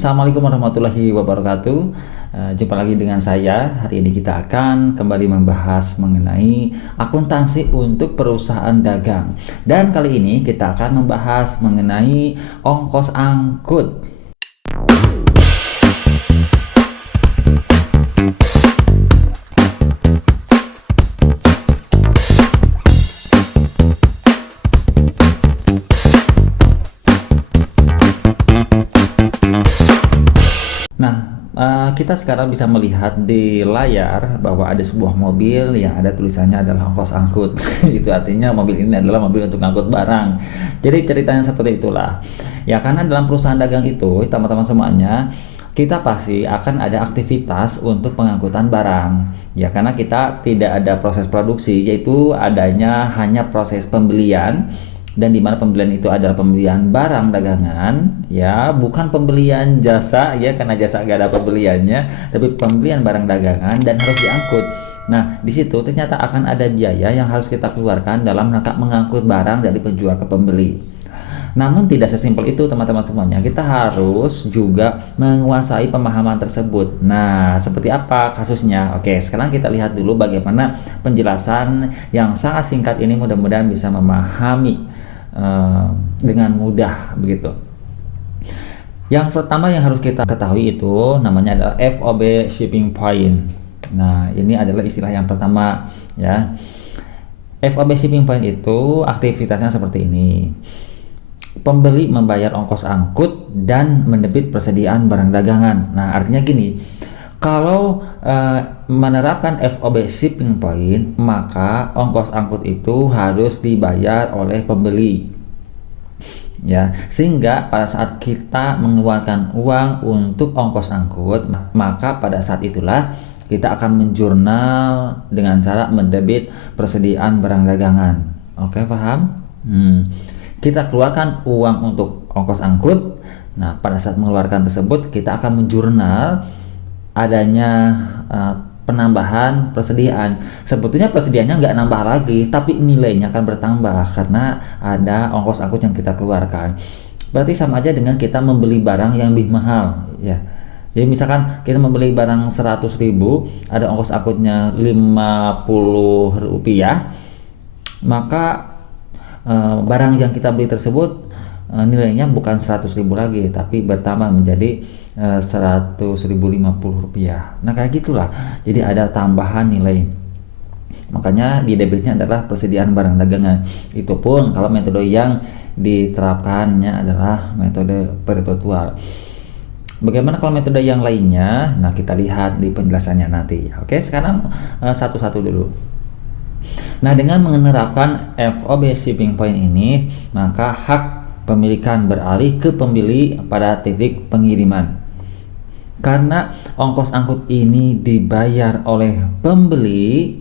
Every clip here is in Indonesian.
Assalamualaikum warahmatullahi wabarakatuh. Jumpa lagi dengan saya. Hari ini kita akan kembali membahas mengenai akuntansi untuk perusahaan dagang. Dan kali ini kita akan membahas mengenai ongkos angkut. Kita sekarang bisa melihat di layar bahwa ada sebuah mobil yang ada tulisannya adalah ongkos angkut. Itu artinya mobil ini adalah mobil untuk angkut barang. Jadi ceritanya seperti itulah. Ya, karena dalam perusahaan dagang itu, teman-teman semuanya, kita pasti akan ada aktivitas untuk pengangkutan barang. Ya, karena kita tidak ada proses produksi, yaitu adanya hanya proses pembelian, dan di mana pembelian itu adalah pembelian barang dagangan, ya, bukan pembelian jasa, ya, karena jasa gak ada pembeliannya, tapi pembelian barang dagangan dan harus diangkut. Nah, di situ ternyata akan ada biaya yang harus kita keluarkan dalam rangka mengangkut barang dari penjual ke pembeli. Namun tidak sesimpel itu, teman-teman semuanya. Kita harus juga menguasai pemahaman tersebut. Nah, seperti apa kasusnya? Oke, sekarang kita lihat dulu bagaimana penjelasan yang sangat singkat ini, mudah-mudahan bisa memahami dengan mudah begitu. Yang pertama yang harus kita ketahui itu namanya adalah FOB shipping point. Nah, ini adalah istilah yang pertama, ya. FOB shipping point itu aktivitasnya seperti ini. Pembeli membayar ongkos angkut dan mendebit persediaan barang dagangan. Nah, artinya gini, kalau menerapkan FOB shipping point, maka ongkos angkut itu harus dibayar oleh pembeli, ya, sehingga pada saat kita mengeluarkan uang untuk ongkos angkut, maka pada saat itulah kita akan menjurnal dengan cara mendebit persediaan barang dagangan. Oke, paham? Kita keluarkan uang untuk ongkos angkut. Nah, pada saat mengeluarkan tersebut kita akan menjurnal adanya penambahan persediaan. Sebetulnya persediaannya nggak nambah lagi, tapi nilainya akan bertambah karena ada ongkos angkut yang kita keluarkan. Berarti sama aja dengan kita membeli barang yang lebih mahal, ya. Jadi misalkan kita membeli barang 100.000, ada ongkos angkutnya Rp50, maka barang yang kita beli tersebut nilainya bukan 100.000 lagi, tapi bertambah menjadi Rp100.050. Nah, kayak gitulah. Jadi ada tambahan nilai. Makanya di debitnya adalah persediaan barang dagangan. Itu pun kalau metode yang diterapkannya adalah metode perpetual. Bagaimana kalau metode yang lainnya? Nah, kita lihat di penjelasannya nanti. Oke, sekarang satu-satu dulu. Nah, dengan menerapkan FOB shipping point ini, maka hak pemilikan beralih ke pembeli pada titik pengiriman. Karena ongkos angkut ini dibayar oleh pembeli,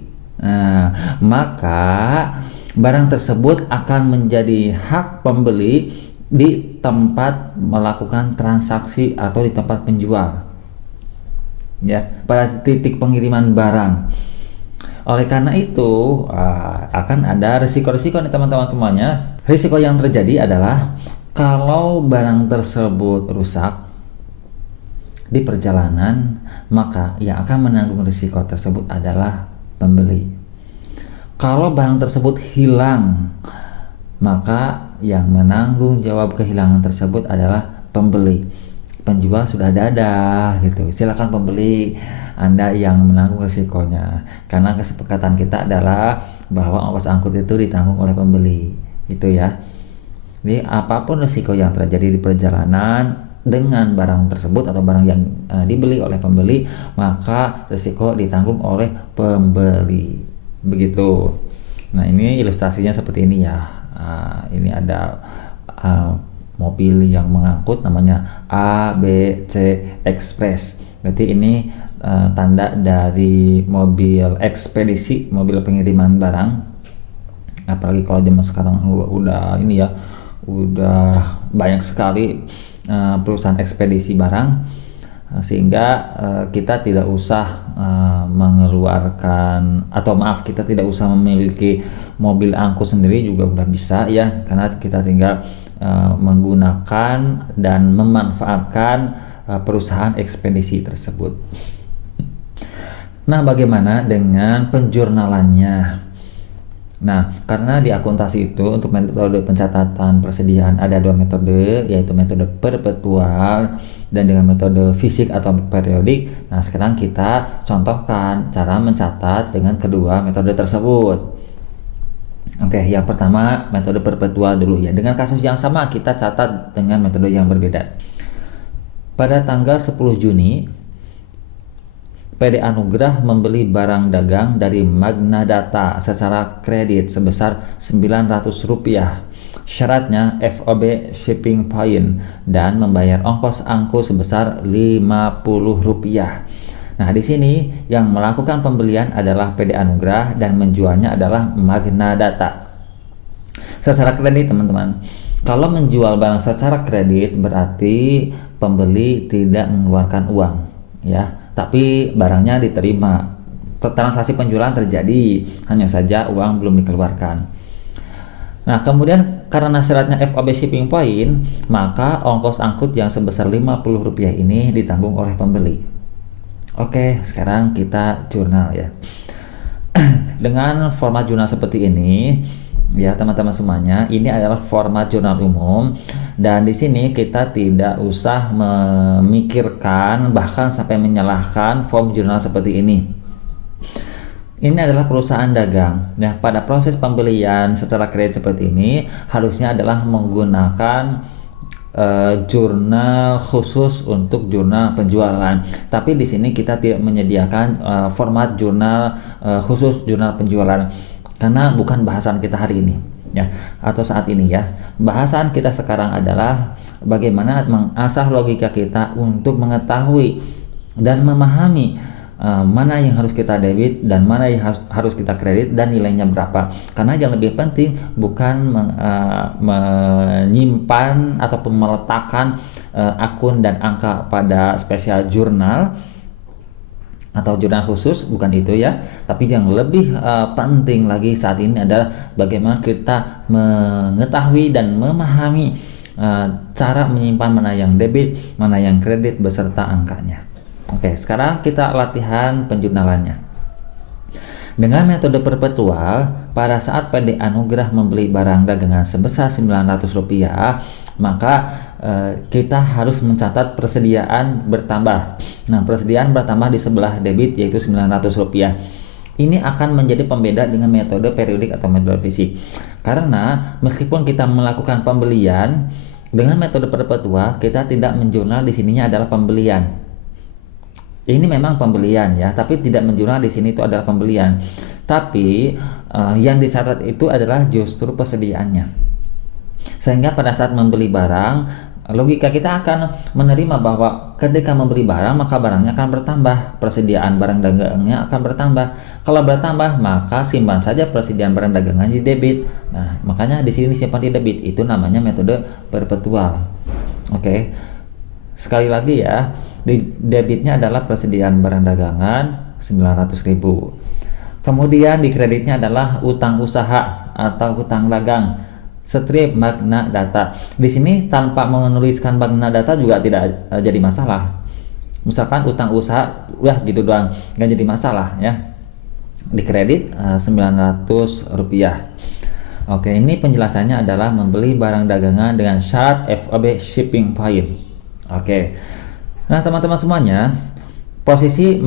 maka barang tersebut akan menjadi hak pembeli di tempat melakukan transaksi atau di tempat penjual, ya, pada titik pengiriman barang. Oleh karena itu akan ada risiko-risiko nih, teman-teman semuanya. Risiko yang terjadi adalah kalau barang tersebut rusak di perjalanan, maka yang akan menanggung risiko tersebut adalah pembeli. Kalau barang tersebut hilang, maka yang menanggung jawab kehilangan tersebut adalah pembeli. Penjual sudah dadah gitu, silakan pembeli, Anda yang menanggung risikonya. Karena kesepakatan kita adalah bahwa ongkos angkut itu ditanggung oleh pembeli, itu ya. Jadi apapun risiko yang terjadi di perjalanan dengan barang tersebut atau barang yang dibeli oleh pembeli, maka risiko ditanggung oleh pembeli, begitu. Nah, ini ilustrasinya seperti ini ya. Ini ada mobil yang mengangkut namanya ABC Express. Berarti ini tanda dari mobil ekspedisi, mobil pengiriman barang. Apalagi kalau zaman sekarang udah ini ya, udah banyak sekali perusahaan ekspedisi barang, sehingga kita tidak usah mengeluarkan, atau maaf, kita tidak usah memiliki mobil angkut sendiri juga udah bisa ya, karena kita tinggal menggunakan dan memanfaatkan perusahaan ekspedisi tersebut. Nah, bagaimana dengan penjurnalannya? Nah, karena di akuntansi itu untuk metode pencatatan persediaan ada 2 metode, yaitu metode perpetual dan dengan metode fisik atau periodik. Nah, sekarang kita contohkan cara mencatat dengan kedua metode tersebut. Oke, yang pertama metode perpetual dulu ya. Dengan kasus yang sama kita catat dengan metode yang berbeda. Pada tanggal 10 Juni, PD Anugrah membeli barang dagang dari Magna Data secara kredit sebesar Rp900. Syaratnya FOB shipping point dan membayar ongkos angkut sebesar Rp50. Nah, di sini yang melakukan pembelian adalah PD Anugrah dan menjualnya adalah Magna Data. Secara kredit, teman-teman. Kalau menjual barang secara kredit berarti pembeli tidak mengeluarkan uang, ya. Tapi barangnya diterima, transaksi penjualan terjadi, hanya saja uang belum dikeluarkan. Nah, kemudian karena syaratnya FOB shipping point, maka ongkos angkut yang sebesar Rp50 ini ditanggung oleh pembeli. Oke, sekarang kita jurnal ya. Dengan format jurnal seperti ini, ya teman-teman semuanya, ini adalah format jurnal umum dan di sini kita tidak usah memikirkan bahkan sampai menyalahkan form jurnal seperti ini. Ini adalah perusahaan dagang. Nah, pada proses pembelian secara kredit seperti ini harusnya adalah menggunakan jurnal khusus untuk jurnal penjualan. Tapi di sini kita tidak menyediakan format jurnal khusus jurnal penjualan. Karena bukan bahasan kita hari ini ya, atau saat ini ya. Bahasan kita sekarang adalah bagaimana mengasah logika kita untuk mengetahui dan memahami mana yang harus kita debit dan mana yang harus kita kredit dan nilainya berapa. Karena yang lebih penting bukan menyimpan ataupun meletakkan akun dan angka pada spesial jurnal atau jurnal khusus, bukan itu ya. Tapi yang lebih penting lagi saat ini adalah bagaimana kita mengetahui dan memahami cara menyimpan mana yang debit, mana yang kredit beserta angkanya. Oke, sekarang kita latihan penjurnalannya. Dengan metode perpetual, pada saat PD Anugrah membeli barang dagangan sebesar Rp900, maka kita harus mencatat persediaan bertambah. Nah, persediaan bertambah di sebelah debit yaitu Rp900. Ini akan menjadi pembeda dengan metode periodik atau metode fisik. Karena meskipun kita melakukan pembelian dengan metode perpetual, kita tidak menjurnal di sininya adalah pembelian. Ini memang pembelian ya, tapi tidak menjurnal di sini itu adalah pembelian. Tapi yang dicatat itu adalah justru persediaannya. Sehingga pada saat membeli barang, logika kita akan menerima bahwa ketika membeli barang maka barangnya akan bertambah, persediaan barang dagangnya akan bertambah. Kalau bertambah maka simpan saja persediaan barang dagangan di debit. Nah, makanya di sini simpan di debit, itu namanya metode perpetual. Oke. Sekali lagi ya, di debitnya adalah persediaan barang dagangan Rp900.000. Kemudian di kreditnya adalah utang usaha atau utang dagang strip Magna Data. Di sini tanpa menuliskan Magna Data juga tidak jadi masalah. Misalkan utang usaha udah gitu doang, nggak jadi masalah ya. Di kredit Rp900. Oke, ini penjelasannya adalah membeli barang dagangan dengan syarat FOB shipping point. Oke. Nah, teman-teman semuanya, posisi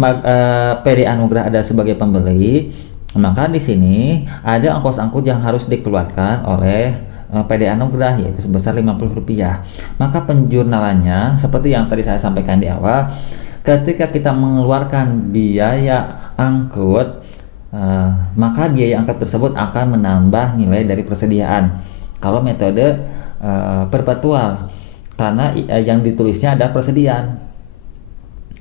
PD Anugrah ada sebagai pembeli, maka di sini ada ongkos angkut yang harus dikeluarkan oleh PD Anugrah yaitu sebesar Rp50. Maka penjurnalannya seperti yang tadi saya sampaikan di awal, ketika kita mengeluarkan biaya angkut, maka biaya angkut tersebut akan menambah nilai dari persediaan. Kalau metode perpetual, karena yang ditulisnya ada persediaan,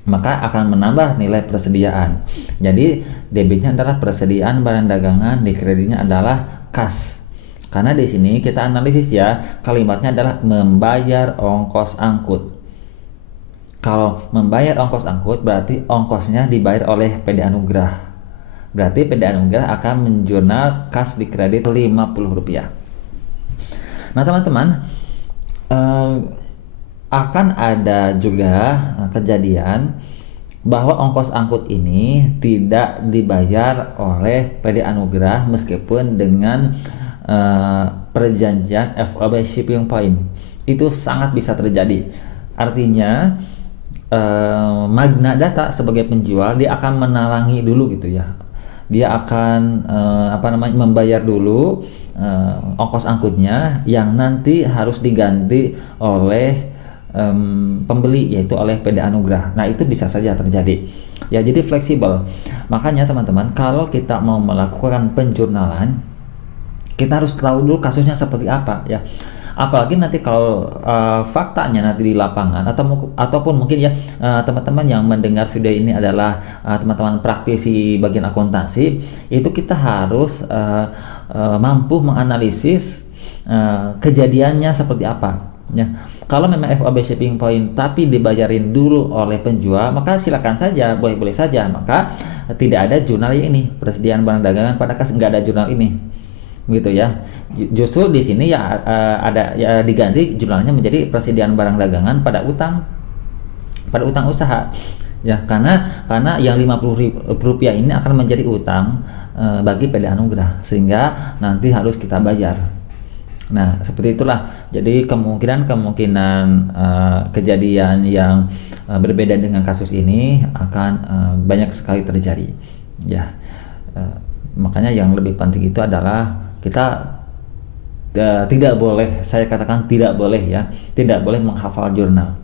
maka akan menambah nilai persediaan. Jadi debitnya adalah persediaan barang dagangan, di kreditnya adalah kas. Karena di sini kita analisis ya, kalimatnya adalah membayar ongkos angkut. Kalau membayar ongkos angkut berarti ongkosnya dibayar oleh PD Anugrah. Berarti PD Anugrah akan menjurnal kas di kredit Rp50. Nah, teman-teman, akan ada juga kejadian bahwa ongkos angkut ini tidak dibayar oleh PD Anugrah meskipun dengan perjanjian FOB shipping point. Itu sangat bisa terjadi. Artinya Magna Data sebagai penjual dia akan menalangi dulu gitu ya. Dia akan membayar dulu ongkos angkutnya yang nanti harus diganti oleh pembeli, yaitu oleh PD Anugrah. Nah, itu bisa saja terjadi. Ya, jadi fleksibel. Makanya teman-teman, kalau kita mau melakukan penjurnalan, kita harus tahu dulu kasusnya seperti apa ya. Apalagi nanti kalau faktanya nanti di lapangan ataupun mungkin ya teman-teman yang mendengar video ini adalah teman-teman praktisi bagian akuntansi, itu kita harus mampu menganalisis kejadiannya seperti apa ya. Kalau memang FOB shipping point tapi dibayarin dulu oleh penjual, maka silakan saja, boleh-boleh saja, maka tidak ada jurnal ini, persediaan barang dagangan pada kas, nggak ada jurnal ini gitu ya. Justru di sini ya ada ya, diganti jurnalnya menjadi persediaan barang dagangan pada utang usaha ya, karena yang Rp50.000 ini akan menjadi utang bagi PD Anugrah, sehingga nanti harus kita bayar. Nah, seperti itulah. Jadi kemungkinan kejadian yang berbeda dengan kasus ini akan banyak sekali terjadi ya. Makanya yang lebih penting itu adalah kita tidak boleh, saya katakan tidak boleh menghafal jurnal.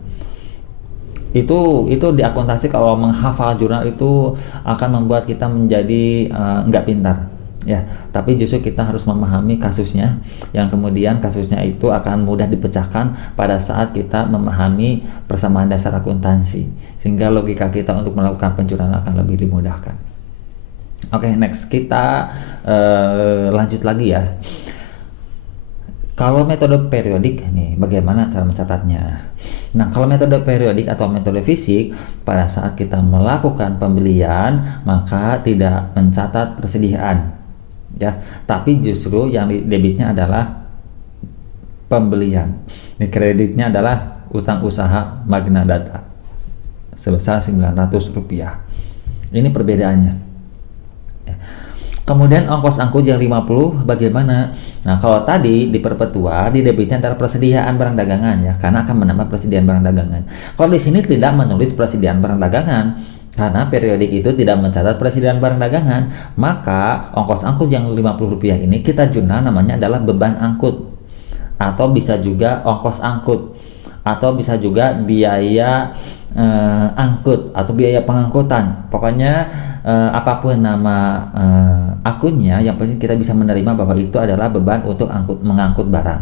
Itu di akuntansi, kalau menghafal jurnal itu akan membuat kita menjadi nggak pintar ya. Tapi justru kita harus memahami kasusnya, yang kemudian kasusnya itu akan mudah dipecahkan pada saat kita memahami persamaan dasar akuntansi, sehingga logika kita untuk melakukan penjurnalan akan lebih dimudahkan. Oke, next kita lanjut lagi ya. Kalau metode periodik nih, bagaimana cara mencatatnya? Nah, kalau metode periodik atau metode fisik, pada saat kita melakukan pembelian, maka tidak mencatat persediaan, ya. Tapi justru yang debitnya adalah pembelian. Ini kreditnya adalah utang usaha Magna Data sebesar Rp900. Ini perbedaannya. Kemudian ongkos angkut yang 50 bagaimana? Nah, kalau tadi di perpetua di debitnya adalah persediaan barang dagangan ya, karena akan menambah persediaan barang dagangan. Kalau di sini tidak menulis persediaan barang dagangan, karena periodik itu tidak mencatat persediaan barang dagangan, maka ongkos angkut yang Rp50 ini kita jurnal namanya adalah beban angkut, atau bisa juga ongkos angkut, atau bisa juga biaya angkut atau biaya pengangkutan. Pokoknya apapun nama akunnya, yang penting kita bisa menerima bahwa itu adalah beban untuk mengangkut barang.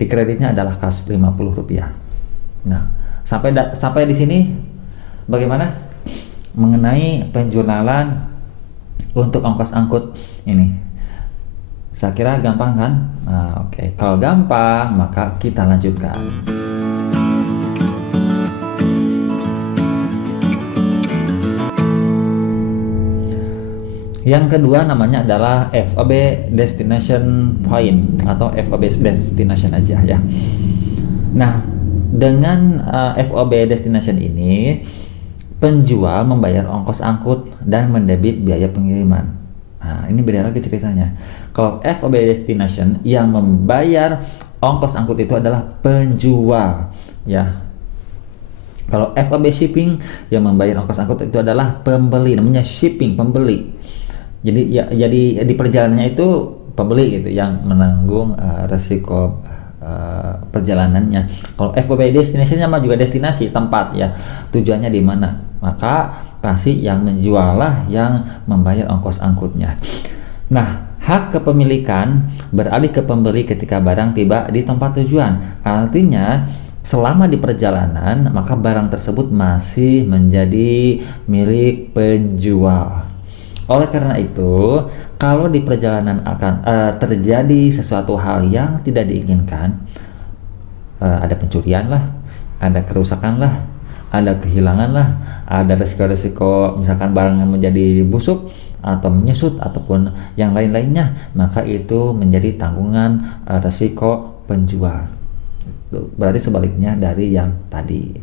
Di kreditnya adalah kas Rp50. Nah, sampai di sini bagaimana mengenai penjurnalan untuk ongkos angkut ini? Saya kira gampang kan? Nah, oke. Kalau gampang, maka kita lanjutkan. Yang kedua namanya adalah FOB Destination Point atau FOB Destination aja ya. Nah, dengan FOB Destination ini, penjual membayar ongkos angkut dan mendebit biaya pengiriman. Nah, ini beda lagi ceritanya. Kalau FOB Destination, yang membayar ongkos angkut itu adalah penjual ya. Kalau FOB Shipping, yang membayar ongkos angkut itu adalah pembeli, namanya shipping, pembeli. Jadi di perjalanannya itu pembeli gitu yang menanggung resiko perjalanannya. Kalau FOB Destination sama juga destinasi, tempat ya, tujuannya di mana, maka pasti yang menjual lah yang membayar ongkos angkutnya. Nah, hak kepemilikan beralih ke pembeli ketika barang tiba di tempat tujuan. Artinya selama di perjalanan, maka barang tersebut masih menjadi milik penjual. Oleh karena itu, kalau di perjalanan akan terjadi sesuatu hal yang tidak diinginkan, ada pencurian lah, ada kerusakan lah, ada kehilangan lah, ada resiko-resiko misalkan barang yang menjadi busuk atau menyusut ataupun yang lain-lainnya, maka itu menjadi tanggungan resiko penjual. Berarti sebaliknya dari yang tadi.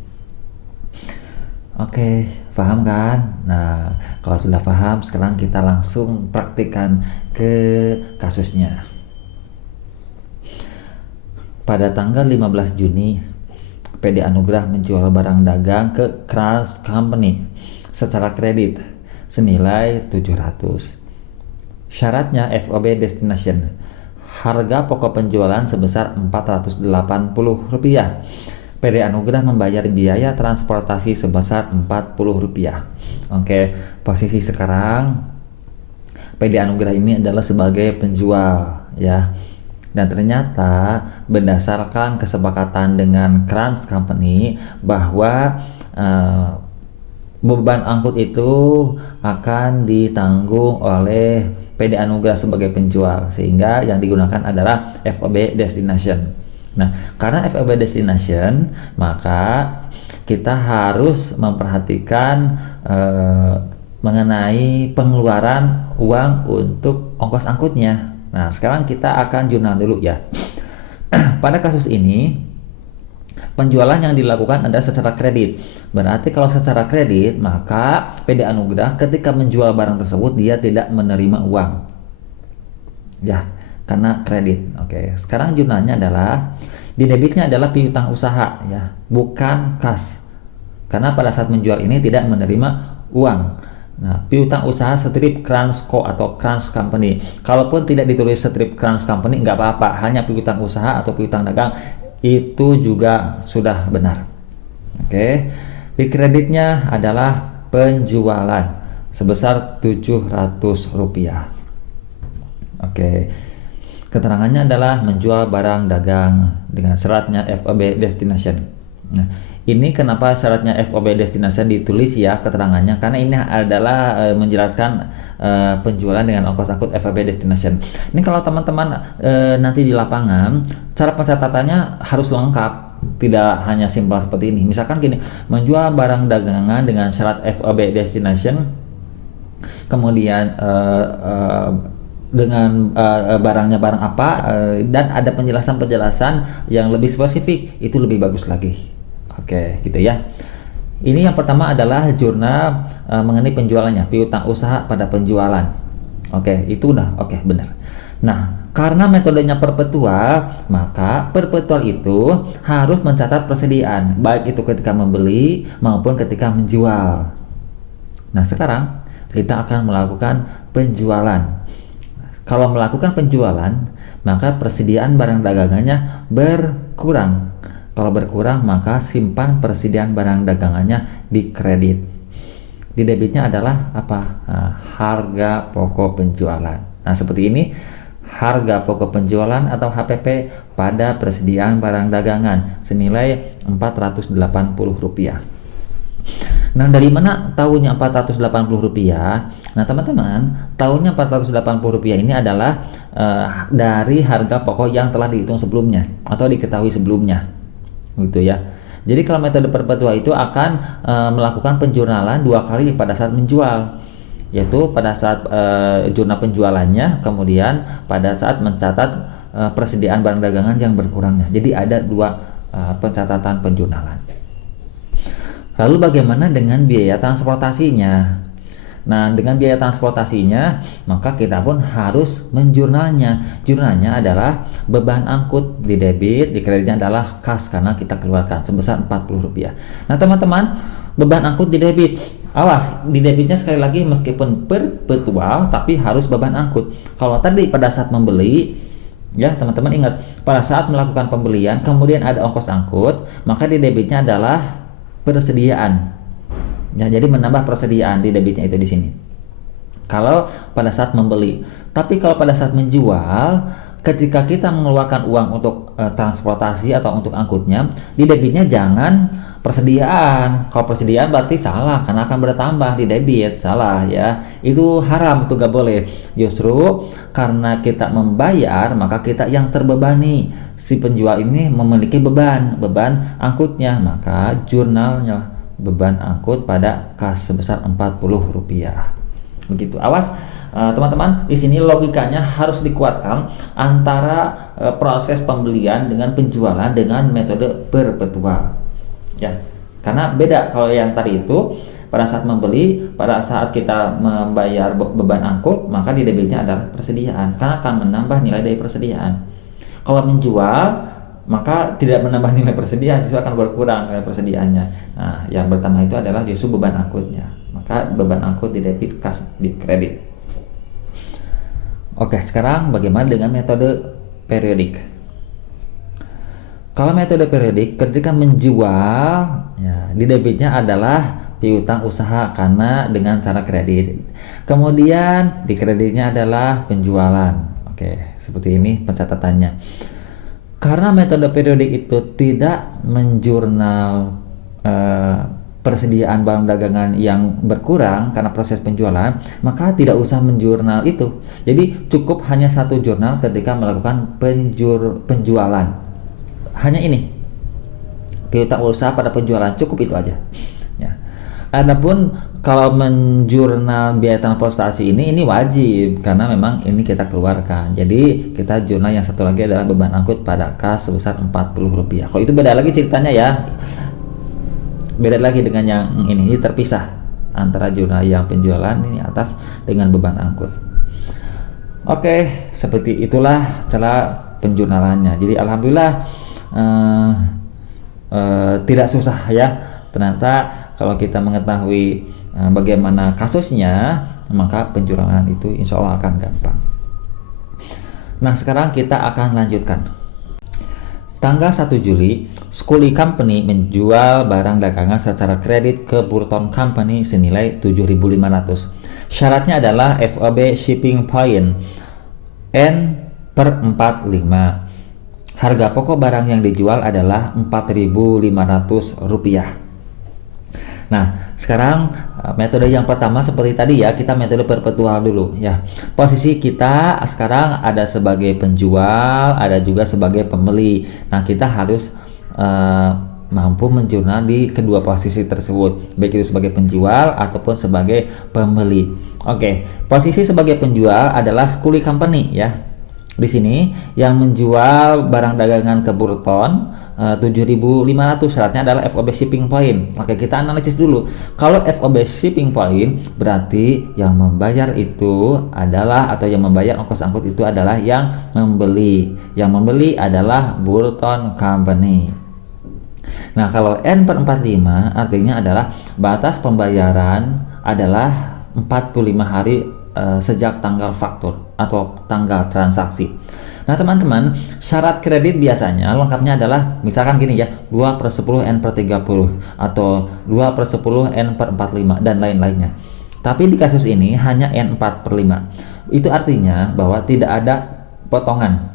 Oke, paham kan? Nah, kalau sudah paham, sekarang kita langsung praktikkan ke kasusnya. Pada tanggal 15 Juni, PD Anugrah menjual barang dagang ke Crans Company secara kredit senilai 700. Syaratnya FOB Destination. Harga pokok penjualan sebesar Rp480. PD Anugrah membayar biaya transportasi sebesar Rp40. Oke, posisi sekarang PD Anugrah ini adalah sebagai penjual ya. Dan ternyata berdasarkan kesepakatan dengan Crans Company bahwa beban angkut itu akan ditanggung oleh PD Anugrah sebagai penjual, sehingga yang digunakan adalah FOB Destination. Nah, karena FOB Destination, maka kita harus memperhatikan mengenai pengeluaran uang untuk ongkos angkutnya. Nah, sekarang kita akan jurnal dulu ya. Pada kasus ini, penjualan yang dilakukan adalah secara kredit. Berarti kalau secara kredit, maka PD Anugrah ketika menjual barang tersebut dia tidak menerima uang. Ya, karena kredit. Oke, sekarang jurnalnya adalah di debitnya adalah piutang usaha ya, bukan kas. Karena pada saat menjual ini tidak menerima uang. Nah, piutang usaha strip Crans Co atau Crans Company. Kalaupun tidak ditulis strip Crans Company nggak apa-apa, hanya piutang usaha atau piutang dagang itu juga sudah benar. Oke. Di kreditnya adalah penjualan sebesar Rp700. Oke. Keterangannya adalah menjual barang dagang dengan syaratnya FOB Destination. Nah, ini kenapa syaratnya FOB Destination ditulis ya keterangannya, karena ini adalah menjelaskan penjualan dengan ongkos angkut FOB Destination. Ini kalau teman-teman nanti di lapangan, cara pencatatannya harus lengkap, tidak hanya simpel seperti ini. Misalkan gini, menjual barang dagangan dengan syarat FOB Destination, kemudian dengan barangnya barang apa, dan ada penjelasan-penjelasan yang lebih spesifik, itu lebih bagus lagi. Oke, gitu ya. Ini yang pertama adalah jurnal mengenai penjualannya, piutang usaha pada penjualan. Oke, itu udah oke, benar. Nah, karena metodenya perpetual, maka perpetual itu harus mencatat persediaan, baik itu ketika membeli maupun ketika menjual. Nah, sekarang kita akan melakukan penjualan. Kalau melakukan penjualan, maka persediaan barang dagangannya berkurang. Kalau berkurang, maka simpan persediaan barang dagangannya di kredit. Di debitnya adalah apa? Nah, harga pokok penjualan. Nah, seperti ini, harga pokok penjualan atau HPP pada persediaan barang dagangan senilai Rp480. Nah, dari mana tahunya Rp480? Nah, teman-teman, tahunya Rp480 ini adalah dari harga pokok yang telah dihitung sebelumnya atau diketahui sebelumnya. Gitu ya. Jadi kalau metode perpetua itu akan melakukan penjurnalan 2 kali pada saat menjual, yaitu pada saat jurnal penjualannya, kemudian pada saat mencatat persediaan barang dagangan yang berkurangnya. Jadi ada 2 pencatatan penjurnalan. Lalu bagaimana dengan biaya transportasinya? Nah, dengan biaya transportasinya, maka kita pun harus menjurnalnya. Jurnalnya adalah beban angkut di debit, di kreditnya adalah kas karena kita keluarkan sebesar Rp40. Nah, teman-teman, beban angkut di debit. Awas, di debitnya sekali lagi meskipun perpetual, tapi harus beban angkut. Kalau tadi pada saat membeli, ya teman-teman ingat, pada saat melakukan pembelian, kemudian ada ongkos angkut, maka di debitnya adalah persediaan. Ya, jadi menambah persediaan di debitnya itu di sini. Kalau pada saat membeli, tapi kalau pada saat menjual, ketika kita mengeluarkan uang untuk transportasi atau untuk angkutnya, di debitnya jangan persediaan. Kalau persediaan berarti salah karena akan bertambah di debit, salah ya. Itu haram, itu gak boleh. Justru karena kita membayar, maka kita yang terbebani. Si penjual ini memiliki beban angkutnya, maka jurnalnya beban angkut pada kas sebesar Rp40. Begitu. Awas, Teman-teman, di sini logikanya harus dikuatkan antara proses pembelian dengan penjualan dengan metode perpetual. Ya, karena beda kalau yang tadi itu pada saat membeli, pada saat kita membayar beban angkut, maka di debitnya adalah persediaan karena akan menambah nilai dari persediaan. Kalau menjual, maka tidak menambah nilai persediaan, justru akan berkurang nilai persediaannya. Nah, yang pertama itu adalah justru beban angkutnya. Maka beban angkut di debit, kas di kredit. Oke, sekarang bagaimana dengan metode periodik? Kalau metode periodik, ketika menjual, ya, di debitnya adalah piutang usaha karena dengan cara kredit. Kemudian di kreditnya adalah penjualan. Oke, seperti ini pencatatannya. Karena metode periodik itu tidak menjurnal persediaan barang dagangan yang berkurang karena proses penjualan, maka tidak usah menjurnal itu. Jadi cukup hanya satu jurnal ketika melakukan penjualan. Hanya ini, piutang usaha pada penjualan, cukup itu aja. Ya. Adapun kalau menjurnal biaya transportasi ini wajib karena memang ini kita keluarkan. Jadi kita jurnal yang satu lagi adalah beban angkut pada kas sebesar Rp40. Kalau itu beda lagi ceritanya ya. Beda lagi dengan yang ini terpisah antara jurnal yang penjualan ini atas dengan beban angkut. Oke, seperti itulah cara penjurnalannya. Jadi alhamdulillah tidak susah ya. Ternyata kalau kita mengetahui bagaimana kasusnya, maka penjurnalan itu insya Allah akan gampang. Nah, sekarang kita akan lanjutkan. Tanggal 1 Juli, Scully Company menjual barang dagangan secara kredit ke Burton Company senilai 7.500. Syaratnya adalah FOB shipping point N/45. Harga pokok barang yang dijual adalah Rp4.500. Nah, sekarang metode yang pertama seperti tadi ya, kita metode perpetual dulu ya. Posisi kita sekarang ada sebagai penjual, ada juga sebagai pembeli. Nah, kita harus mampu menjurnal di kedua posisi tersebut, baik itu sebagai penjual ataupun sebagai pembeli. Oke, posisi sebagai penjual adalah Scully Company ya. Di sini yang menjual barang dagangan ke Burton 7.500, syaratnya adalah FOB shipping point. Oke, kita analisis dulu. Kalau FOB shipping point berarti yang membayar itu adalah, atau yang membayar ongkos angkut itu adalah yang membeli. Yang membeli adalah Burton Company. Nah, kalau N/45 artinya adalah batas pembayaran adalah 45 hari sejak tanggal faktur atau tanggal transaksi. Nah, teman-teman, syarat kredit biasanya lengkapnya adalah misalkan gini ya, 2/10 N/30 atau 2/10 N/45 dan lain-lainnya. Tapi di kasus ini hanya N/4/5. Itu artinya bahwa tidak ada potongan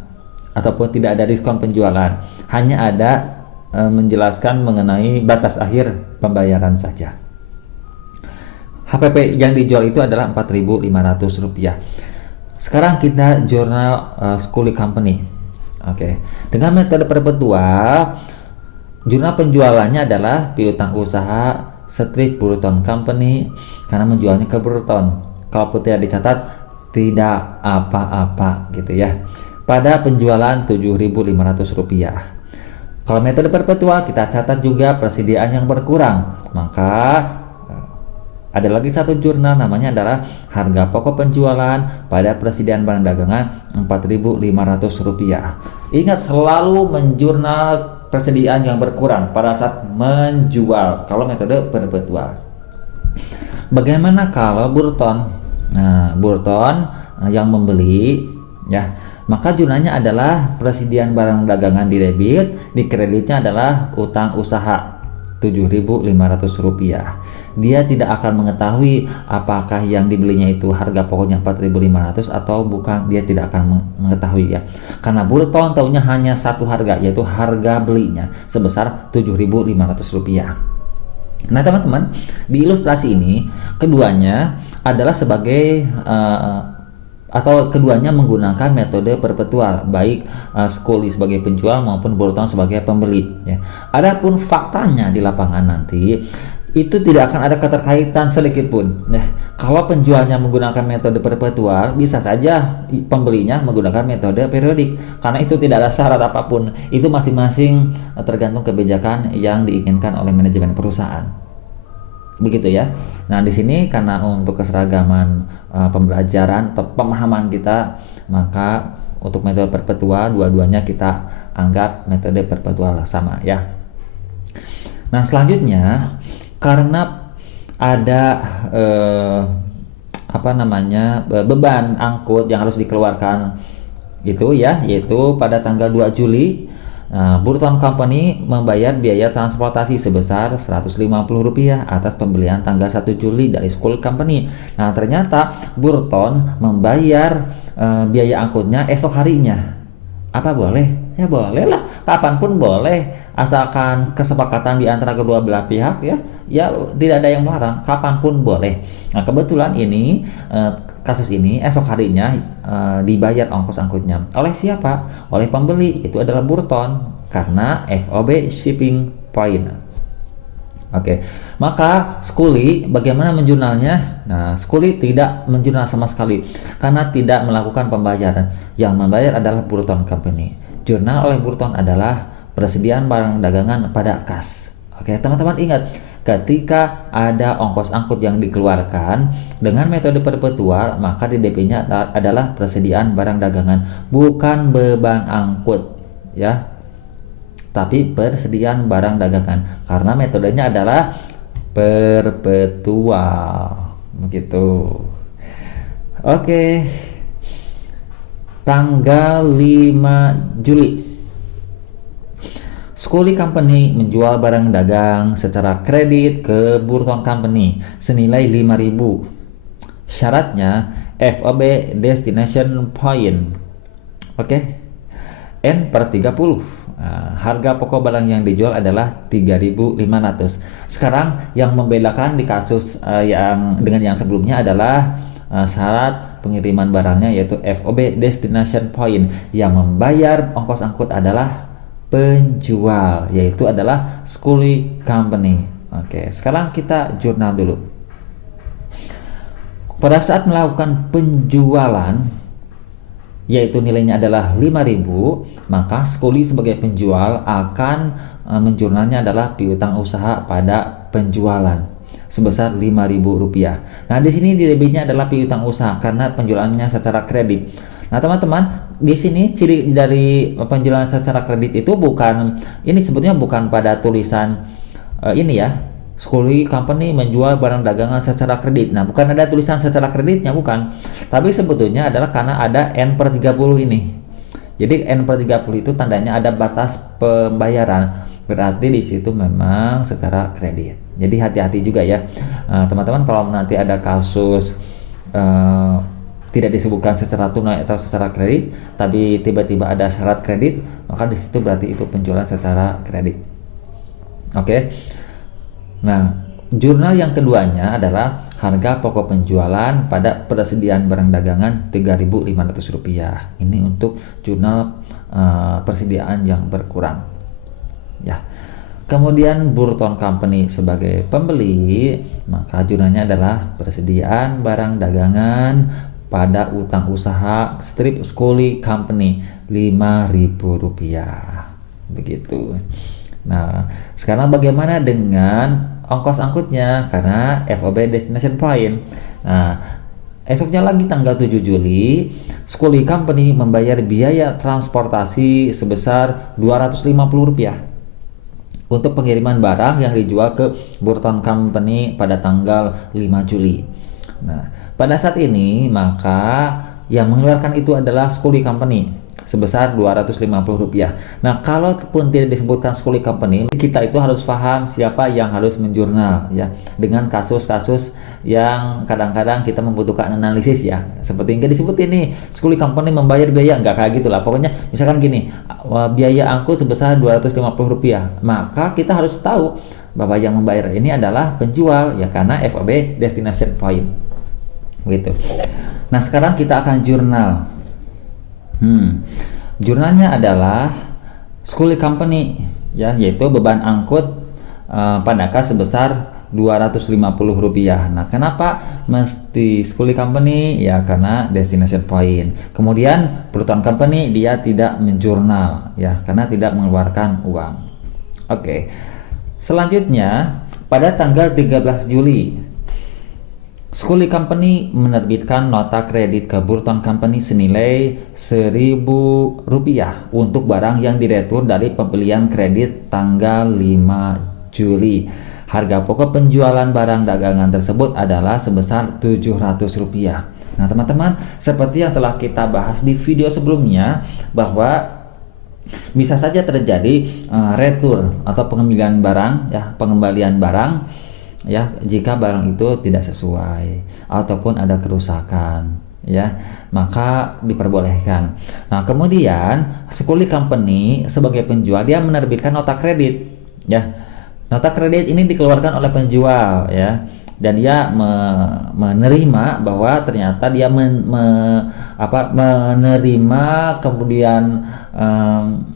ataupun tidak ada diskon penjualan. Hanya ada menjelaskan mengenai batas akhir pembayaran saja. HPP yang dijual itu adalah Rp4.500. Sekarang kita jurnal Scully Company. Oke. Dengan metode perpetual, jurnal penjualannya adalah piutang usaha Street Burton Company karena menjualnya ke Burton. Kalau tidak dicatat tidak apa-apa gitu ya. Pada penjualan Rp7.500. Kalau metode perpetual kita catat juga persediaan yang berkurang. Maka ada lagi satu jurnal namanya adalah harga pokok penjualan pada persediaan barang dagangan Rp4.500. Ingat selalu menjurnal persediaan yang berkurang pada saat menjual kalau metode perpetual. Bagaimana kalau Burton? Nah, Burton yang membeli ya, maka jurnalnya adalah persediaan barang dagangan di debit, di kreditnya adalah utang usaha Rp7.500. Dia tidak akan mengetahui apakah yang dibelinya itu harga pokoknya Rp4.500 atau bukan, dia tidak akan mengetahui ya. Karena Burton tahunya hanya satu harga, yaitu harga belinya sebesar Rp7.500. Nah, teman-teman, di ilustrasi ini keduanya adalah sebagai atau keduanya menggunakan metode perpetual, baik Scully sebagai penjual maupun Burton sebagai pembeli ya. Adapun faktanya di lapangan nanti itu tidak akan ada keterkaitan sedikit pun. Nah, kalau penjualnya menggunakan metode perpetual, bisa saja pembelinya menggunakan metode periodik, karena itu tidak ada syarat apapun. Itu masing-masing tergantung kebijakan yang diinginkan oleh manajemen perusahaan. Begitu ya. Nah, di sini karena untuk keseragaman pembelajaran atau pemahaman kita, maka untuk metode perpetual dua-duanya kita anggap metode perpetual sama ya. Nah, selanjutnya karena ada beban angkut yang harus dikeluarkan gitu ya, yaitu pada tanggal 2 Juli Burton Company membayar biaya transportasi sebesar Rp150 atas pembelian tanggal 1 Juli dari School Company. Nah, ternyata Burton membayar biaya angkutnya esok harinya. Apa boleh? Ya boleh lah, kapanpun boleh, asalkan kesepakatan di antara kedua belah pihak ya tidak ada yang melarang, kapanpun boleh. Nah, kebetulan ini kasus ini esok harinya dibayar ongkos angkutnya oleh siapa? Oleh pembeli, itu adalah Burton, karena FOB shipping point. Oke, maka Skuli bagaimana menjurnalnya? Nah, Skuli tidak menjurnal sama sekali karena tidak melakukan pembayaran. Yang membayar adalah Burton Company. Jurnal oleh Burton adalah persediaan barang dagangan pada kas. Oke, teman-teman ingat, ketika ada ongkos angkut yang dikeluarkan dengan metode perpetual, maka di DP-nya adalah persediaan barang dagangan, bukan beban angkut, ya. Tapi persediaan barang dagangan, karena metodenya adalah perpetual, begitu. Oke. Tanggal 5 Juli, Scully Company menjual barang dagang secara kredit ke Burton Company senilai 5.000. Syaratnya FOB destination point. Oke. N/30. Harga pokok barang yang dijual adalah 3.500. Sekarang yang membedakan di kasus yang dengan yang sebelumnya adalah syarat pengiriman barangnya, yaitu FOB destination point. Yang membayar ongkos angkut adalah penjual, yaitu adalah Scully Company. Oke, sekarang kita jurnal dulu. Pada saat melakukan penjualan, yaitu nilainya adalah 5.000, maka Scully sebagai penjual akan menjurnalnya adalah piutang usaha pada penjualan sebesar Rp5.000. Nah, di sini di debitnya adalah piutang usaha karena penjualannya secara kredit. Nah, teman-teman, di sini ciri dari penjualan secara kredit itu ini sebetulnya bukan pada tulisan ini ya. Scully Company menjual barang dagangan secara kredit. Nah, bukan ada tulisan secara kreditnya, bukan. Tapi sebetulnya adalah karena ada N/30 ini. Jadi N/30 itu tandanya ada batas pembayaran. Berarti di situ memang secara kredit. Jadi hati-hati juga ya. Teman-teman, kalau nanti ada kasus tidak disebutkan secara tunai atau secara kredit, tapi tiba-tiba ada syarat kredit, maka di situ berarti itu penjualan secara kredit. Oke. Nah, jurnal yang keduanya adalah harga pokok penjualan pada persediaan barang dagangan Rp3.500. Ini untuk jurnal persediaan yang berkurang. Ya. Kemudian Burton Company sebagai pembeli, maka jurnalnya adalah persediaan barang dagangan pada utang usaha strip Scully Company Rp5.000. Begitu. Nah, sekarang bagaimana dengan ongkos angkutnya? Karena FOB destination point. Nah, esoknya lagi tanggal 7 Juli, Scully Company membayar biaya transportasi sebesar Rp250 untuk pengiriman barang yang dijual ke Burton Company pada tanggal 5 Juli. Nah, pada saat ini maka yang mengeluarkan itu adalah Scully Company sebesar Rp250. Nah, kalaupun tidak disebutkan Scully Company, kita itu harus paham siapa yang harus menjurnal ya, dengan kasus-kasus yang kadang-kadang kita membutuhkan analisis ya. Seperti yang disebut ini, Scully Company membayar biaya, nggak kayak gitulah. Pokoknya misalkan gini, biaya angkut sebesar Rp250, maka kita harus tahu bahwa yang membayar ini adalah penjual ya, karena FOB destination point. Begitu. Nah, sekarang kita akan jurnal. Jurnalnya adalah Scully Company ya, yaitu beban angkut pada kas sebesar Rp250. Nah, kenapa mesti Skuli Company? Ya, karena destination point. Kemudian Burton Company dia tidak menjurnal, ya, karena tidak mengeluarkan uang. Oke. Selanjutnya, pada tanggal 13 Juli, Skuli Company menerbitkan nota kredit ke Burton Company senilai Rp1.000 untuk barang yang diretur dari pembelian kredit tanggal 5 Juli. Harga pokok penjualan barang dagangan tersebut adalah sebesar Rp700. Nah, teman-teman, seperti yang telah kita bahas di video sebelumnya, bahwa bisa saja terjadi retur atau pengembalian barang, ya, pengembalian barang, ya, jika barang itu tidak sesuai ataupun ada kerusakan, ya, maka diperbolehkan. Nah, kemudian Skuli Company sebagai penjual dia menerbitkan nota kredit, ya. Nota kredit ini dikeluarkan oleh penjual, ya, dan dia menerima bahwa ternyata dia menerima, kemudian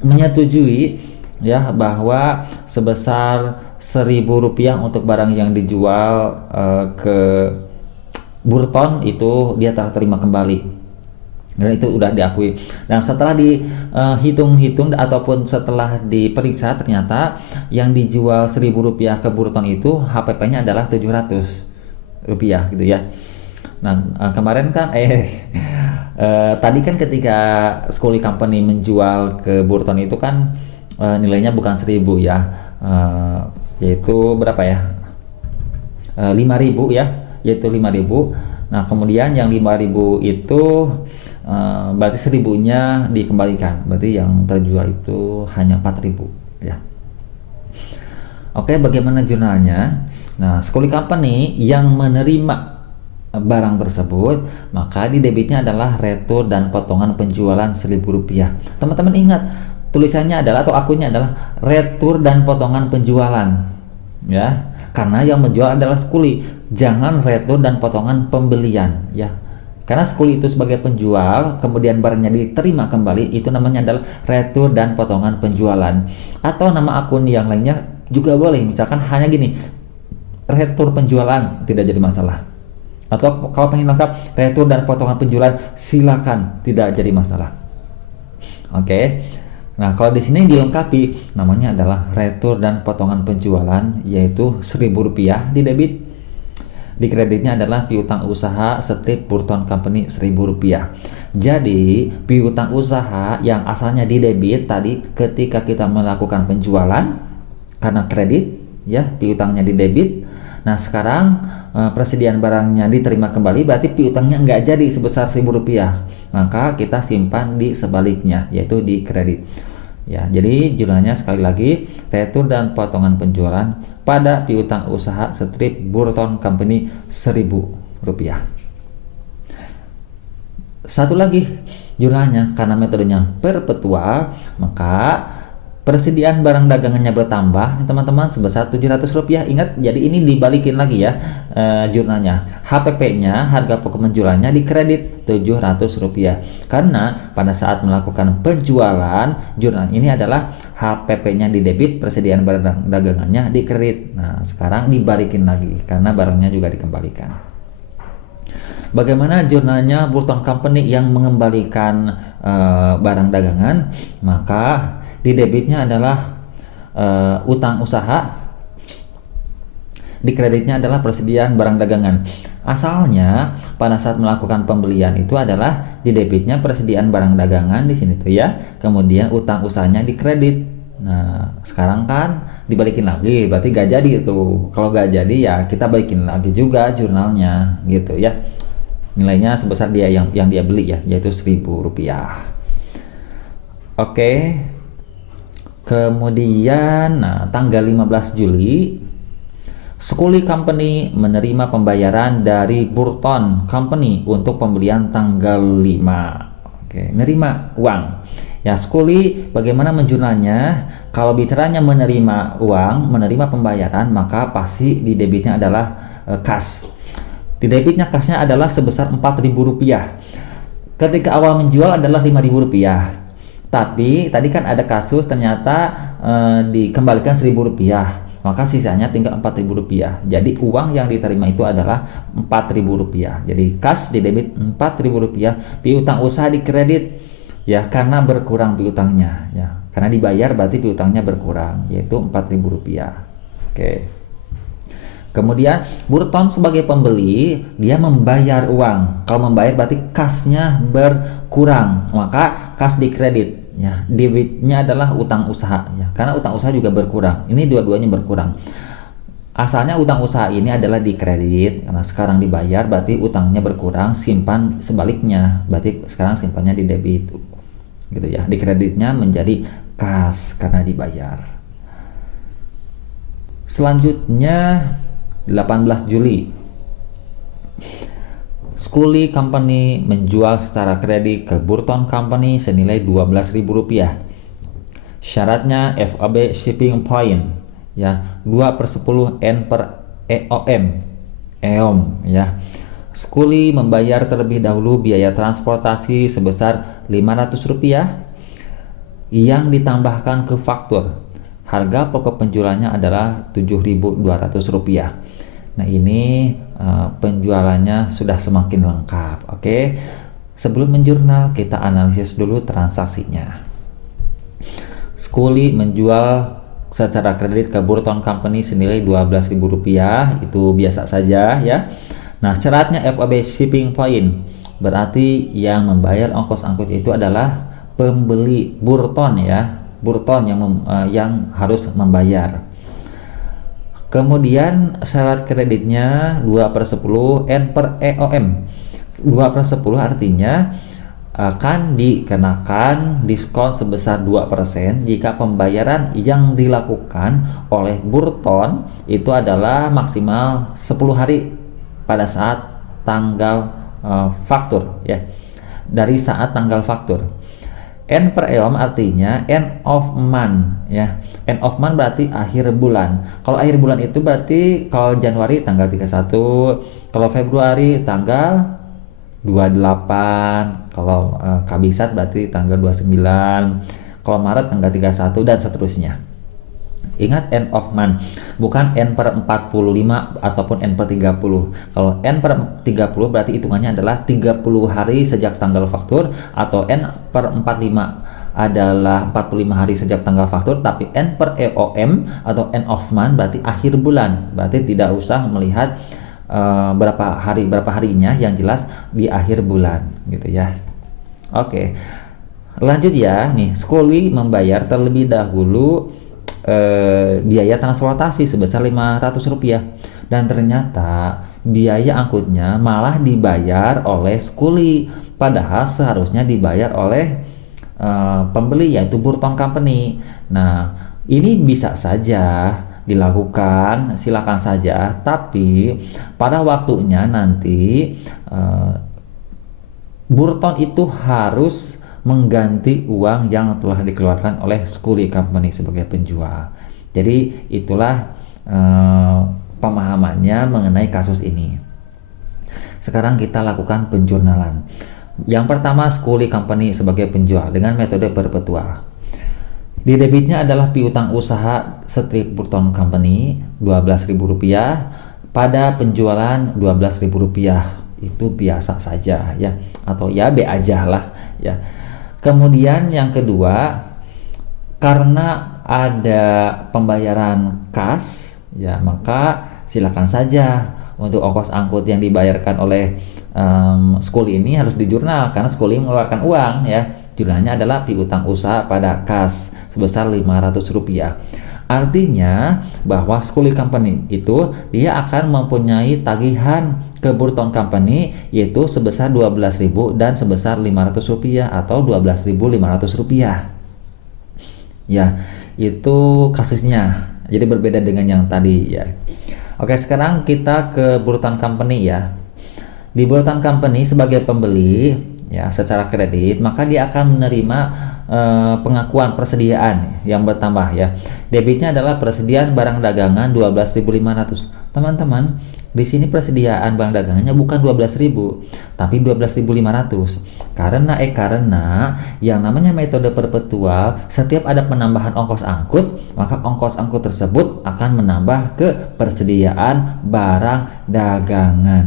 menyetujui, ya, bahwa sebesar Rp1.000 untuk barang yang dijual ke Burton itu dia telah terima kembali, dan itu udah diakui. Nah, setelah dihitung-hitung ataupun setelah diperiksa, ternyata yang dijual Rp1.000 ke Burton itu HPP-nya adalah Rp700 gitu, ya. Nah, kemarin kan tadi kan ketika Skuli Company menjual ke Burton itu kan nilainya bukan 1.000, ya, yaitu berapa ya, 5.000, ya, yaitu 5.000. Nah, kemudian yang 5.000 itu berarti 1.000-nya dikembalikan, berarti yang terjual itu hanya 4.000, ya. Oke, bagaimana jurnalnya? Nah, Skuli Company yang menerima barang tersebut, maka di debitnya adalah retur dan potongan penjualan Rp1.000. Teman-teman ingat, tulisannya adalah atau akunnya adalah retur dan potongan penjualan, ya, karena yang menjual adalah Skuli, jangan retur dan potongan pembelian, ya. Karena Skuli itu sebagai penjual, kemudian barangnya diterima kembali, itu namanya adalah retur dan potongan penjualan. Atau nama akun yang lainnya juga boleh, misalkan hanya gini, retur penjualan, tidak jadi masalah. Atau kalau pengen lengkap, retur dan potongan penjualan, silakan, tidak jadi masalah. Oke. Nah, kalau di sini dilengkapi, namanya adalah retur dan potongan penjualan, yaitu Rp1.000 di debit. Di kreditnya adalah piutang usaha strip Burton Company Rp1.000. Jadi piutang usaha yang asalnya di debit tadi ketika kita melakukan penjualan karena kredit, ya, piutangnya di debit. Nah, sekarang persediaan barangnya diterima kembali, berarti piutangnya nggak jadi sebesar Rp1.000, maka kita simpan di sebaliknya, yaitu di kredit, ya. Jadi jurnalnya sekali lagi, retur dan potongan penjualan pada piutang usaha strip Burton Company Rp1.000. Satu lagi jurnalnya, karena metodenya perpetual, maka persediaan barang dagangannya bertambah, teman-teman, sebesar Rp700. Ingat, jadi ini dibalikin lagi, ya, jurnalnya. HPP-nya, harga pokok penjualannya, dikredit Rp700 karena pada saat melakukan penjualan, jurnal ini adalah HPP-nya di debit, persediaan barang dagangannya dikredit. Nah, sekarang dibalikin lagi karena barangnya juga dikembalikan. Bagaimana jurnalnya Burton Company yang mengembalikan barang dagangan? Maka di debitnya adalah utang usaha, di kreditnya adalah persediaan barang dagangan. Asalnya pada saat melakukan pembelian itu adalah di debitnya persediaan barang dagangan di sini tuh, ya. Kemudian utang usahanya di kredit. Nah, sekarang kan dibalikin lagi, berarti gak jadi itu. Kalau gak jadi, ya kita balikin lagi juga jurnalnya, gitu, ya. Nilainya sebesar dia yang dia beli, ya, yaitu Rp1.000. Oke. Kemudian, nah, tanggal 15 Juli, Skuli Company menerima pembayaran dari Burton Company untuk pembelian tanggal 5. Oke, menerima uang. Ya, Skuli bagaimana menjurnalnya? Kalau bicaranya menerima uang, menerima pembayaran, maka pasti di debitnya adalah kas. Di debitnya kasnya adalah sebesar Rp4.000. Ketika awal menjual adalah Rp5.000. Tapi tadi kan ada kasus ternyata dikembalikan Rp1.000. maka sisanya tinggal Rp4.000. Jadi uang yang diterima itu adalah Rp4.000. Jadi kas di debit Rp4.000, piutang usaha dikredit ya karena berkurang piutangnya ya. Karena dibayar berarti piutangnya berkurang, yaitu Rp4.000. Oke. Kemudian Burton sebagai pembeli dia membayar uang. Kalau membayar berarti kasnya berkurang, maka kas dikredit ya. Debitnya adalah utang usaha ya. Karena utang usaha juga berkurang. Ini dua-duanya berkurang. Asalnya utang usaha ini adalah dikredit karena sekarang dibayar berarti utangnya berkurang, simpan sebaliknya berarti sekarang simpannya di debit gitu ya. Dikreditnya menjadi kas karena dibayar. Selanjutnya 18 Juli, Scully Company menjual secara kredit ke Burton Company senilai Rp12.000. Syaratnya FAB shipping point ya 2/10 N per EOM ya. Scully membayar terlebih dahulu biaya transportasi sebesar Rp500 yang ditambahkan ke faktur. Harga pokok penjualannya adalah Rp7.200. Nah ini penjualannya sudah semakin lengkap. Oke. Sebelum menjurnal kita analisis dulu transaksinya. Scully menjual secara kredit ke Burton Company senilai Rp12.000, itu biasa saja ya. Nah syaratnya FAB shipping point berarti yang membayar ongkos angkut itu adalah pembeli Burton ya. Burton yang harus membayar. Kemudian syarat kreditnya 2/10 N per EOM. 2/10 artinya akan dikenakan diskon sebesar 2% jika pembayaran yang dilakukan oleh Burton itu adalah maksimal 10 hari pada saat tanggal faktur ya. Dari saat tanggal faktur. N per EOM artinya end of month ya. End of month berarti akhir bulan. Kalau akhir bulan itu berarti kalau Januari tanggal 31, kalau Februari tanggal 28, kalau Kabisat berarti tanggal 29, kalau Maret tanggal 31 dan seterusnya. Ingat end of month, bukan N per 45 ataupun N per 30. Kalau N per 30 berarti hitungannya adalah 30 hari sejak tanggal faktur, atau N per 45 adalah 45 hari sejak tanggal faktur, tapi N per EOM atau end of month berarti akhir bulan. Berarti tidak usah melihat berapa harinya, yang jelas di akhir bulan gitu ya. Oke. Lanjut ya, nih Scully membayar terlebih dahulu biaya transportasi sebesar Rp500 dan ternyata biaya angkutnya malah dibayar oleh Scully, padahal seharusnya dibayar oleh pembeli yaitu Burton Company. Nah ini bisa saja dilakukan, silakan saja, tapi pada waktunya nanti Burton itu harus mengganti uang yang telah dikeluarkan oleh Scully Company sebagai penjual. Jadi itulah pemahamannya mengenai kasus ini. Sekarang kita lakukan penjurnalan. Yang pertama, Scully Company sebagai penjual dengan metode perpetual. Di debitnya adalah piutang usaha strip Burton Company Rp12.000, pada penjualan Rp12.000. Itu biasa saja ya, atau ya B aja lah ya. Kemudian yang kedua, karena ada pembayaran kas ya, maka silakan saja untuk ongkos angkut yang dibayarkan oleh Scully ini harus dijurnal karena Scully mengeluarkan uang ya. Jurnalnya adalah piutang usaha pada kas sebesar Rp500. Artinya bahwa Scully Company itu dia akan mempunyai tagihan ke Burton Company yaitu sebesar Rp12.000 dan sebesar Rp500 atau Rp12.500. Ya, itu kasusnya. Jadi berbeda dengan yang tadi ya. Oke, sekarang kita ke Burton Company ya. Di Burton Company sebagai pembeli ya secara kredit, maka dia akan menerima pengakuan persediaan yang bertambah ya. Debitnya adalah persediaan barang dagangan 12.500. Teman-teman, di sini persediaan barang dagangannya bukan 12.000, tapi 12.500. Karena yang namanya metode perpetual, setiap ada penambahan ongkos angkut, maka ongkos angkut tersebut akan menambah ke persediaan barang dagangan.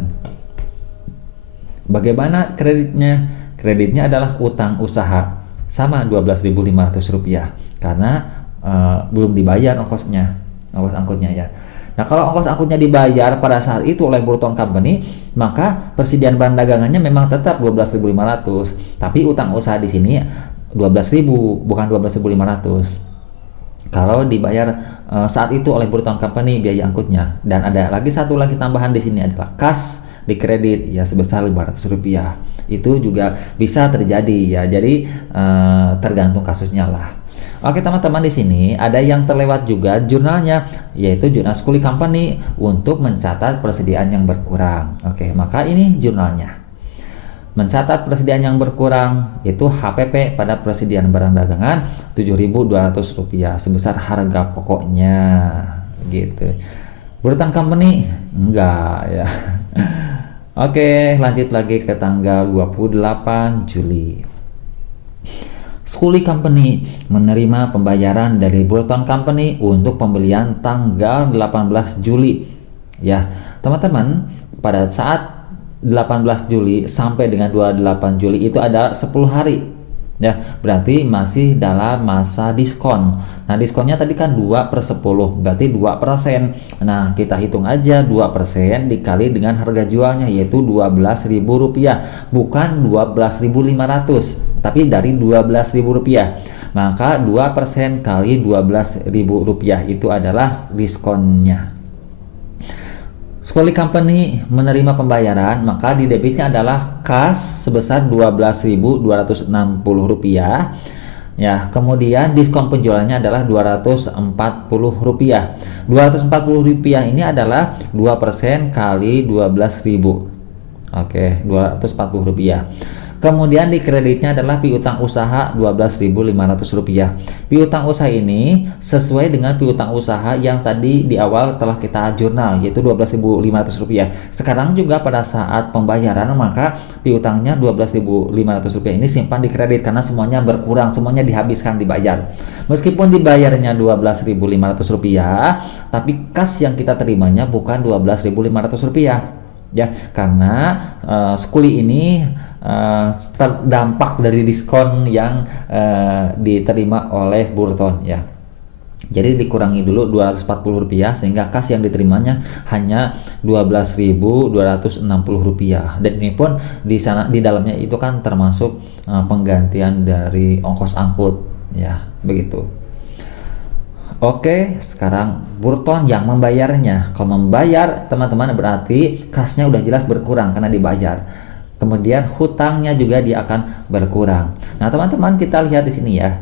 Bagaimana kreditnya? Kreditnya adalah utang usaha, sama Rp12.500 karena belum dibayar ongkos angkutnya ya. Nah, kalau ongkos angkutnya dibayar pada saat itu oleh Burton Company, maka persediaan barang dagangannya memang tetap 12.500, tapi utang usaha di sini 12.000 bukan 12.500. Kalau dibayar saat itu oleh Burton Company biaya angkutnya. Dan ada lagi satu lagi tambahan di sini adalah kas di kredit ya sebesar Rp500. Itu juga bisa terjadi ya. Jadi tergantung kasusnya lah. Oke teman-teman, di sini ada yang terlewat juga jurnalnya, yaitu jurnal Scully Company untuk mencatat persediaan yang berkurang. Oke, maka ini jurnalnya. Mencatat persediaan yang berkurang itu HPP pada persediaan barang dagangan Rp7.200 sebesar harga pokoknya gitu. Burton Company enggak ya. Oke, lanjut lagi ke tanggal 28 Juli. Scully Company menerima pembayaran dari Burton Company untuk pembelian tanggal 18 Juli. Ya, teman-teman, pada saat 18 Juli sampai dengan 28 Juli itu ada 10 hari. Ya, berarti masih dalam masa diskon. Nah, diskonnya tadi kan 2/10, berarti 2%. Nah, kita hitung aja 2% dikali dengan harga jualnya, yaitu Rp12.000, bukan Rp12.500. Tapi dari Rp12.000, maka 2% kali Rp12.000 itu adalah diskonnya. Scully Company menerima pembayaran, maka di debitnya adalah kas sebesar Rp12.260 ya. Kemudian diskon penjualannya adalah Rp240. Rp240 ini adalah 2% kali 12.000. Oke, Rp240. Kemudian di kreditnya adalah piutang usaha Rp12.500. Piutang usaha ini sesuai dengan piutang usaha yang tadi di awal telah kita jurnal, yaitu Rp12.500. Sekarang juga pada saat pembayaran, maka piutangnya Rp12.500 ini simpan di kredit karena semuanya berkurang, semuanya dihabiskan dibayar. Meskipun dibayarnya Rp12.500, tapi kas yang kita terimanya bukan Rp12.500 ya, karena Scully ini terdampak dari diskon yang diterima oleh Burton ya. Jadi dikurangi dulu Rp240 sehingga kas yang diterimanya hanya Rp12.260. Dan ini pun di dalamnya itu kan termasuk penggantian dari ongkos angkut ya, begitu. Oke, sekarang Burton yang membayarnya. Kalau membayar teman-teman berarti kasnya udah jelas berkurang karena dibayar. Kemudian hutangnya juga dia akan berkurang. Nah, teman-teman kita lihat di sini ya.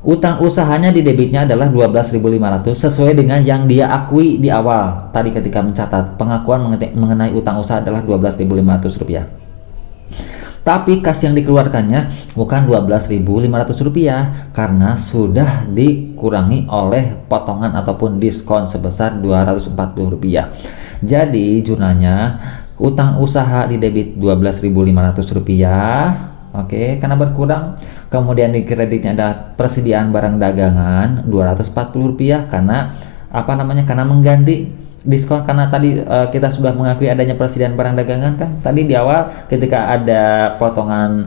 Utang usahanya di debitnya adalah Rp12.500 sesuai dengan yang dia akui di awal. Tadi ketika mencatat pengakuan mengenai utang usaha adalah Rp12.500. Tapi kas yang dikeluarkannya bukan Rp12.500 karena sudah dikurangi oleh potongan ataupun diskon sebesar Rp240. Jadi jurnalnya utang usaha di debit Rp12.500. Oke, karena berkurang. Kemudian di kreditnya ada persediaan barang dagangan Rp240 karena karena mengganti diskon, karena tadi kita sudah mengakui adanya persediaan barang dagangan kan. Tadi di awal ketika ada potongan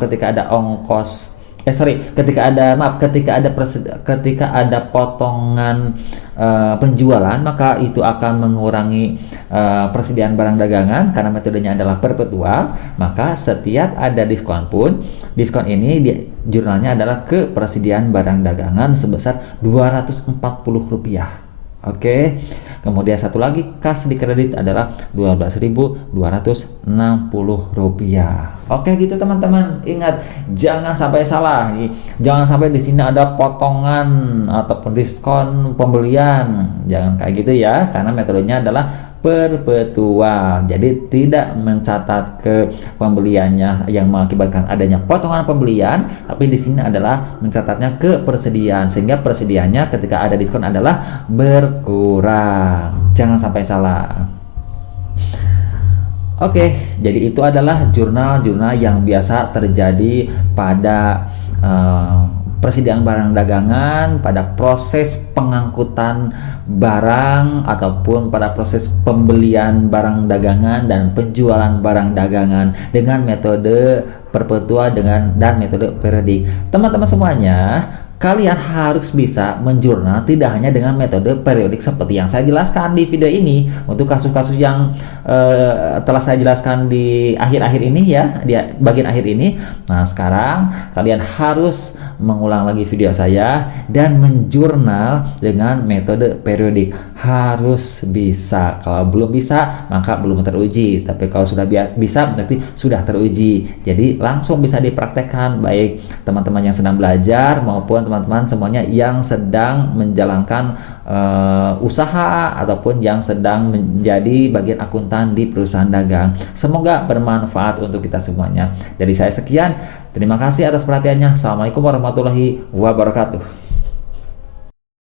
ketika ada ongkos ketika ada potongan penjualan, maka itu akan mengurangi persediaan barang dagangan karena metodenya adalah perpetual. Maka setiap ada diskon pun, diskon ini jurnalnya adalah ke persediaan barang dagangan sebesar Rp240. Oke. Kemudian satu lagi kas di kredit adalah Rp12.260. Oke gitu teman-teman, ingat jangan sampai salah. Jangan sampai di sini ada potongan ataupun diskon pembelian. Jangan kayak gitu ya, karena metodenya adalah perpetual. Jadi tidak mencatat ke pembeliannya yang mengakibatkan adanya potongan pembelian, tapi di sini adalah mencatatnya ke persediaan, sehingga persediaannya ketika ada diskon adalah berkurang. Jangan sampai salah. Oke, jadi itu adalah jurnal-jurnal yang biasa terjadi pada eh, persediaan barang dagangan, pada proses pengangkutan barang ataupun pada proses pembelian barang dagangan dan penjualan barang dagangan dengan metode perpetual dan metode periodik. Teman-teman semuanya, kalian harus bisa menjurnal tidak hanya dengan metode periodik seperti yang saya jelaskan di video ini. Untuk kasus-kasus yang telah saya jelaskan di akhir-akhir ini ya, di bagian akhir ini. Nah, sekarang kalian harus mengulang lagi video saya dan menjurnal dengan metode periodik. Harus bisa. Kalau belum bisa, maka belum teruji. Tapi kalau sudah bisa, berarti sudah teruji. Jadi langsung bisa dipraktekkan, baik teman-teman yang sedang belajar maupun teman-teman semuanya yang sedang menjalankan usaha ataupun yang sedang menjadi bagian akuntan di perusahaan dagang. Semoga bermanfaat untuk kita semuanya. Dari saya sekian, terima kasih atas perhatiannya. Assalamualaikum warahmatullahi wabarakatuh.